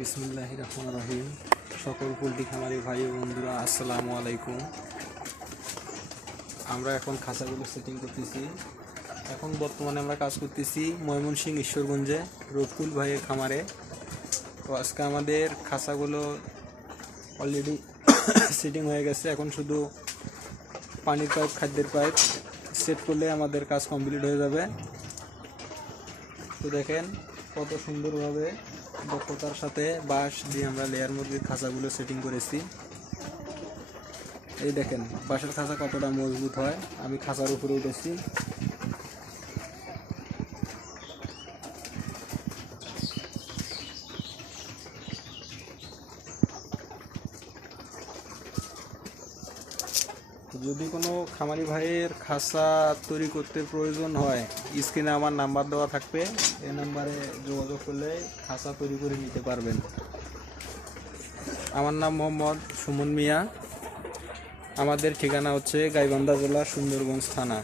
বিসমিল্লাহির রহমানির রহিম। সকল পোল্ট্রি খামারি ভাই ও বন্ধুরা, আসসালামু আলাইকুম। আমরা এখন খাঁচাগুলো সেটিং করতেছি। এখন বর্তমানে আমরা কাজ করতেছি ময়মনসিংহ ঈশ্বরগঞ্জে রফুল ভাইয়ের খামারে। তো আজকে আমাদের খাঁচাগুলো অলরেডি সেটিং হয়ে গেছে। এখন শুধু পানির পাইপ, খাদ্যের পাইপ সেট করলে আমাদের কাজ কমপ্লিট হয়ে যাবে। তো দেখেন কত সুন্দরভাবে দক্ষতার সাথে বাঁশ দিয়ে আমরা লেয়ার মুরগির খাঁচাগুলো সেটিং করেছি। এই দেখেন বাঁশের খাঁচা কতটা মজবুত হয়। আমি খাঁচার উপরে উঠেছি। যদি কোনো খামারি ভাইয়ের খাঁচা তৈরি করতে প্রয়োজন হয়, স্ক্রিনে আমার নাম্বার দেওয়া থাকবে। এই নাম্বারে যোগাযোগ করলে খাঁচা তৈরি করে নিতে পারবেন। আমার নাম মোহাম্মদ সুমন মিয়া। আমাদের ঠিকানা হচ্ছে গাইবান্ধা জেলা, সুন্দরগঞ্জ থানা।